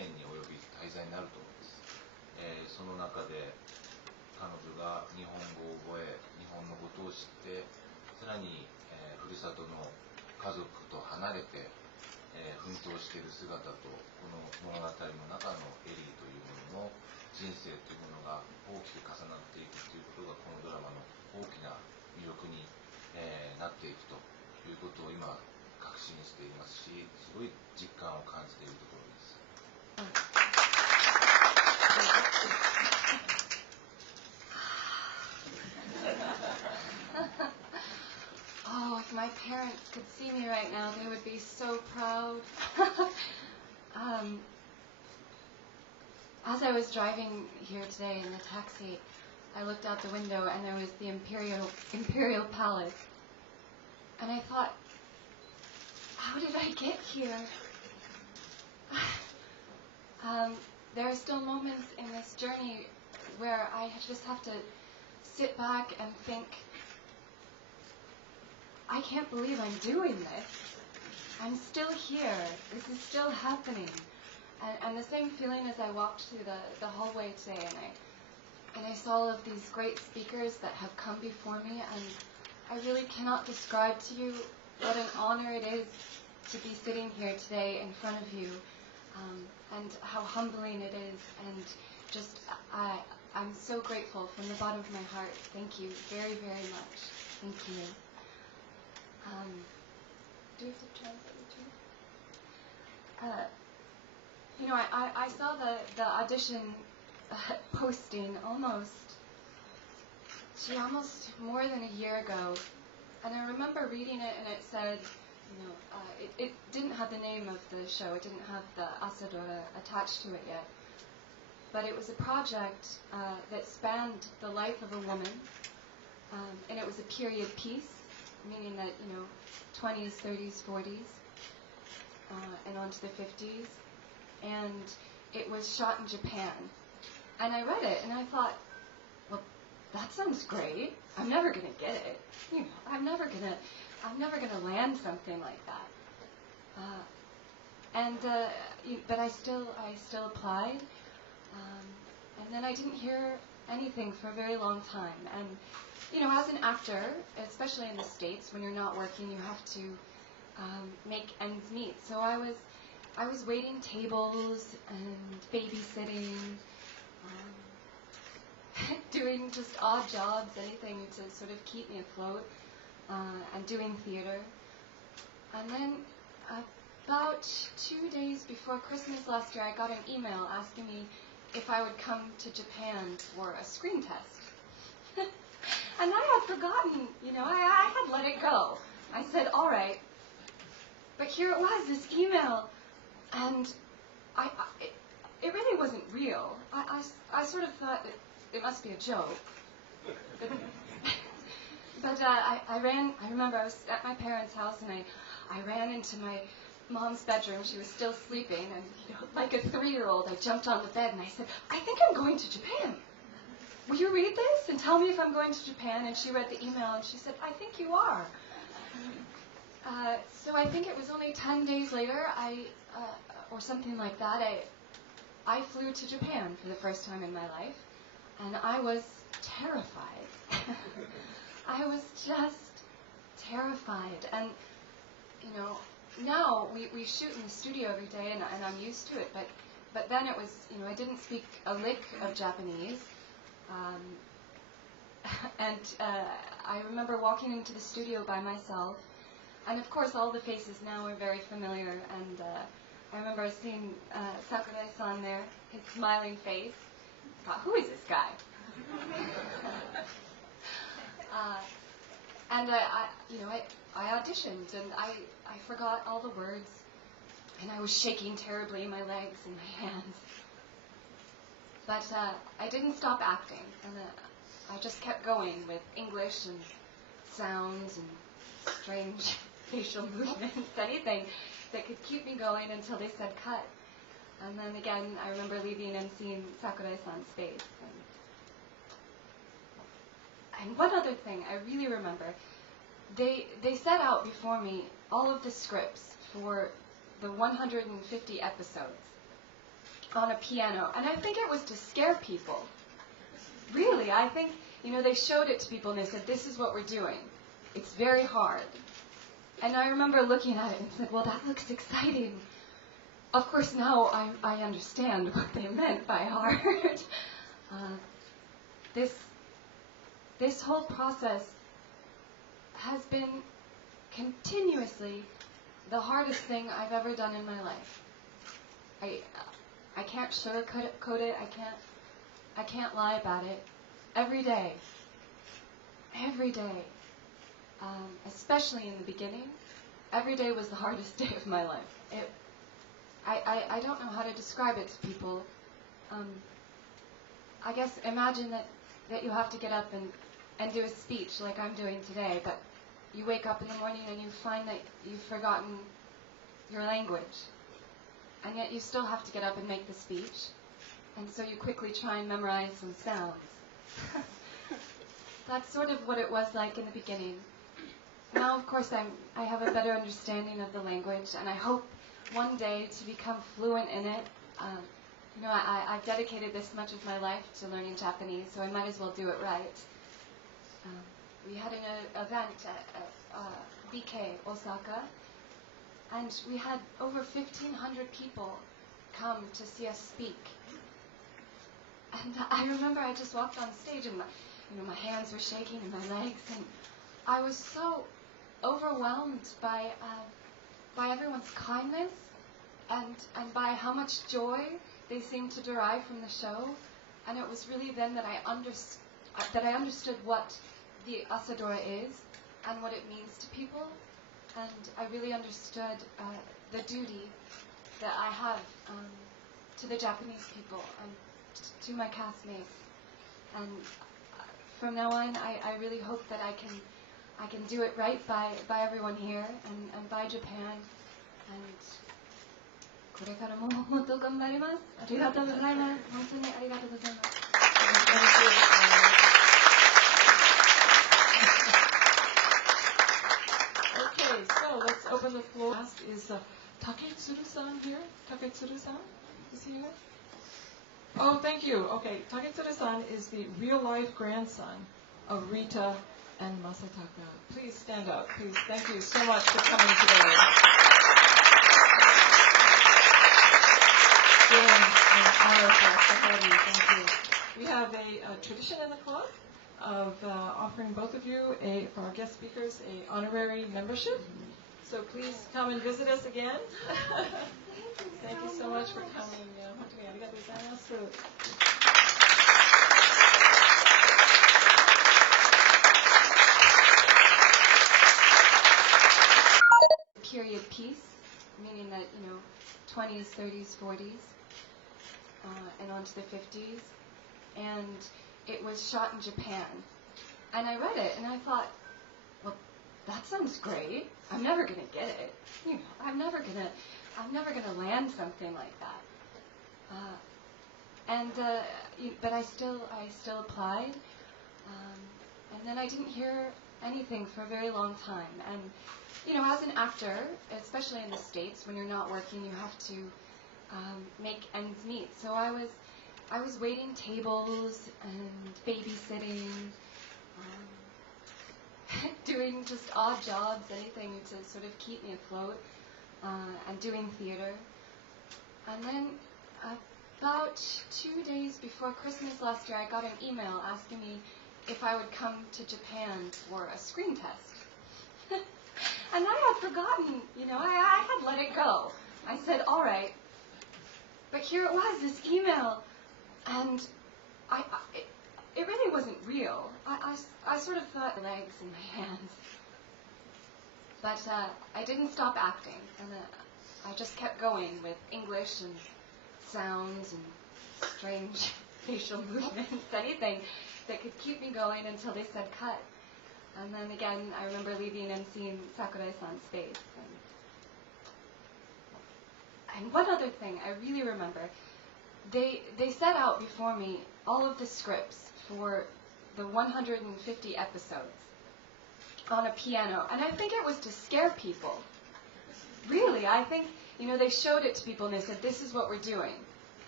年に及び滞在になると思います。その中で彼女が日本語を覚え、日本のことを知って、さらに、ふるさとの家族と離れて、奮闘している姿と、この物語の中のエリーというものの人生というものが大きく重なっていくということが、このドラマの大きな魅力に、なっていくということを今確信していますし、すごい実感を感じているところです。Oh, if my parents could see me right now, they would be so proud. As I was driving here today in the taxi, I looked out the window and there was the Imperial Palace. And I thought, how did I get here? There are still moments in this journey where I just have to sit back and think, I can't believe I'm doing this. I'm still here. This is still happening. And the same feeling as I walked through the hallway today and I saw all of these great speakers that have come before me, and I really cannot describe to you what an honor it is to be sitting here today in front of you, and how humbling it is, and just I'm so grateful from the bottom of my heart. Thank you very, very much. Thank you. Do we have to translate it too? I saw the audition posting almost more than a year ago, and I remember reading it, and it said, it didn't have the name of the show, it didn't have the Asadora attached to it yet, but it was a project that spanned the life of a woman, and it was a period piece, meaning that, 20s, 30s, 40s, and on to the 50s, and it was shot in Japan. And I read it, and I thought, well, that sounds great. I'm never going to get it. I'm never going to land something like that. But I still applied, and then I didn't hear anything for a very long time. And as an actor, especially in the States, when you're not working, you have to make ends meet. So I was waiting tables and babysitting, doing just odd jobs, anything to sort of keep me afloat, and doing theater. And then about 2 days before Christmas last year, I got an email asking me if I would come to Japan for a screen test. And I had forgotten, I had let it go. I said, all right. But here it was, this email, and it really wasn't real. I sort of thought that it must be a joke. But I remember I was at my parents' house, and I ran into my mom's bedroom. She was still sleeping, and like a 3-year-old, I jumped on the bed, and I said, I think I'm going to Japan. Will you read this and tell me if I'm going to Japan? And she read the email, and she said, I think you are. So I think it was only 10 days later, or something like that, I flew to Japan for the first time in my life, and I was terrified. I was just terrified. And, now we shoot in the studio every day, and I'm used to it, but then it was, I didn't speak a lick of Japanese. And I remember walking into the studio by myself, and of course all the faces now are very familiar, and I remember seeing Sakurai-san there, his smiling face. I thought, who is this guy? And I auditioned, and I forgot all the words, and I was shaking terribly, my legs and my hands. But I didn't stop acting, and I just kept going with English and sounds and strange facial movements, anything that could keep me going until they said cut. And then again, I remember leaving and seeing Sakurai-san's face. And one other thing I really remember, they set out before me all of the scripts for the 150 episodes. on a piano. And I think it was to scare people. Really, I think, they showed it to people and they said, this is what we're doing. It's very hard. And I remember looking at it and said, well, that looks exciting. Of course, now I understand what they meant by hard. This whole process has been continuously the hardest thing I've ever done in my life. I can't sugarcoat it. I can't lie about it. Every day, especially in the beginning, every day was the hardest day of my life. I don't know how to describe it to people. I guess imagine that you have to get up and do a speech like I'm doing today, but you wake up in the morning and you find that you've forgotten your language. And yet you still have to get up and make the speech. And so you quickly try and memorize some sounds. That's sort of what it was like in the beginning. Now, of course, I have a better understanding of the language, and I hope one day to become fluent in it. I've dedicated this much of my life to learning Japanese, so I might as well do it right. We had an event at BK, Osaka, and we had over 1,500 people come to see us speak. And I remember I just walked on stage and my hands were shaking and my legs, and I was so overwhelmed by everyone's kindness and by how much joy they seemed to derive from the show. And it was really then that I understood what the asadora is and what it means to people, and I really understood the duty that I have to the Japanese people and to my castmates. And from now on, I really hope that I can do it right by everyone here and by Japan. And これからももっと頑張ります。ありがとうございます。本当にありがとうございます。Okay, so let's open the floor. Last is Taketsuru-san here. Taketsuru-san is he here? Oh, thank you. Okay, Taketsuru-san is the real-life grandson of Rita and Masataka. Please stand up, please. Thank you so much for coming today. Doing an honor for us to have you. Thank you. We have a tradition in the club of offering both of you, for our guest speakers, a honorary membership. So please come and visit us again. Thank you so much for coming. 本当にありがとうございます。Period piece, meaning that 20s, 30s, 40s, and on to the 50s, and it was shot in Japan. And I read it and I thought, well, that sounds great. I'm never gonna get it. I'm never gonna land something like that. But I still applied, and then I didn't hear anything for a very long time. And as an actor, especially in the States, when you're not working, you have to make ends meet. So I was waiting tables and babysitting, doing just odd jobs, anything to sort of keep me afloat, and doing theater. And then about 2 days before Christmas last year, I got an email asking me if I would come to Japan for a screen test. And I had forgotten, I had let it go. I said, all right. But here it was, this email. And it really wasn't real. I sort of thought legs and my hands. But I didn't stop acting. And I just kept going with English and sounds and strange facial movements, anything that could keep me going until they said cut. And then again, I remember leaving and seeing Sakurai-san's face. And one other thing I really remember, they set out before me all of the scripts for the 150 episodes on a piano. And I think it was to scare people. Really, I think, they showed it to people and they said, this is what we're doing.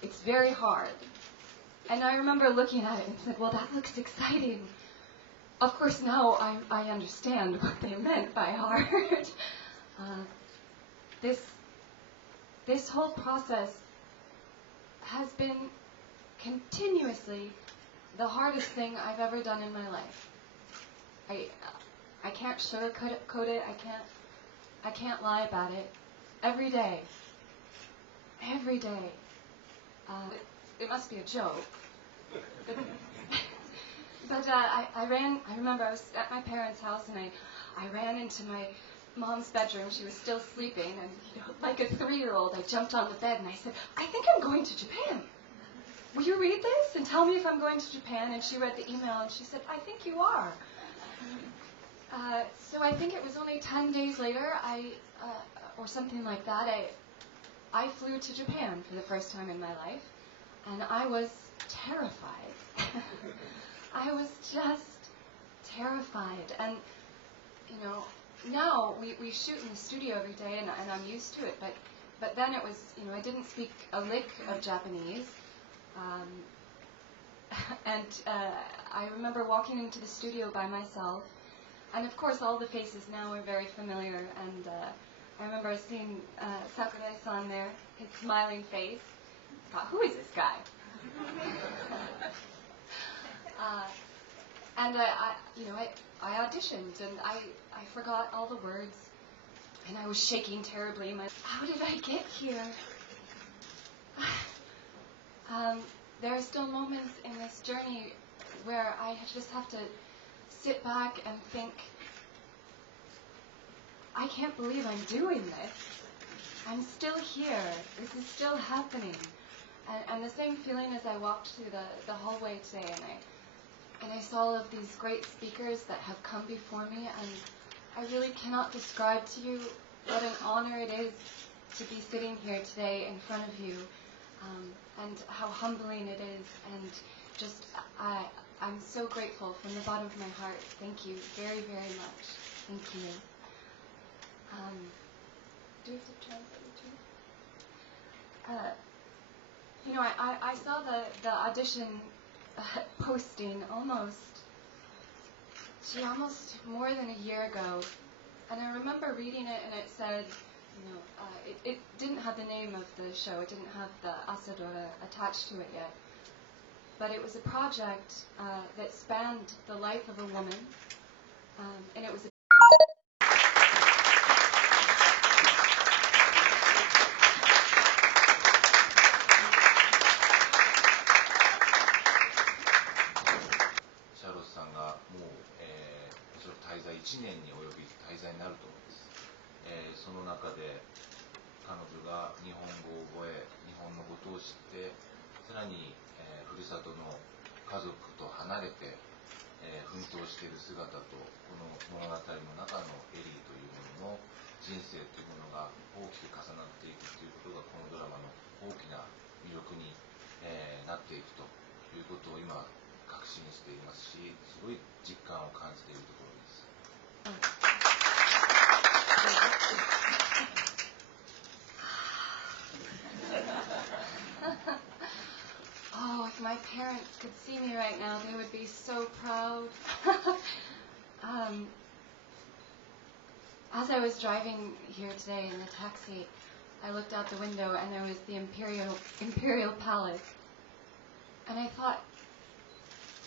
it's very hard. And I remember looking at it and said, well, that looks exciting. Of course, now I understand what they meant by hard. This whole process has been continuously the hardest thing I've ever done in my life. I can't sugarcoat it. I can't lie about it. Every day. It must be a joke. But I remember I was at my parents' house and I ran into my mom's bedroom. She was still sleeping, and like a 3-year-old, I jumped on the bed and I said, I think I'm going to Japan. Will you read this and tell me if I'm going to Japan? And she read the email and she said, I think you are. So I think it was only 10 days later, or something like that, I flew to Japan for the first time in my life, and I was terrified. I was just terrified. And, now we shoot in the studio every day, and I'm used to it, but then it was, I didn't speak a lick of Japanese. And I remember walking into the studio by myself, and of course all the faces now are very familiar, and I remember seeing Sakurai-san there, his smiling face. I thought, who is this guy? And I auditioned, and I forgot all the words, and I was shaking terribly. How did I get here? There are still moments in this journey where I just have to sit back and think, I can't believe I'm doing this. I'm still here. This is still happening. And the same feeling as I walked through the hallway today, and I saw all of these great speakers that have come before me, and I really cannot describe to you what an honor it is to be sitting here today in front of you, and how humbling it is, and just I'm so grateful from the bottom of my heart. Thank you very, very much. Thank you. Do you have to translate it too? I saw the audition posting almost more than a year ago, and I remember reading it, and it said, it didn't have the name of the show, it didn't have the asadora attached to it yet, but it was a project that spanned the life of a woman, and it wasシャーロットさんがもう、おそらく滞在1年に及び滞在になると思います。その中で彼女が日本語を覚え、日本のことを知って、さらに、ふるさとの家族と離れて、奮闘している姿と、この物語の中のエリーというものの人生というものが大きく重なっていくということが、このドラマの大きな魅力に、なっていくということを今確信していますし、すごい実感を感じているところです。Oh, if my parents could see me right now, they would be so proud. As I was driving here today in the taxi, I looked out the window and there was the Imperial Palace. And I thought,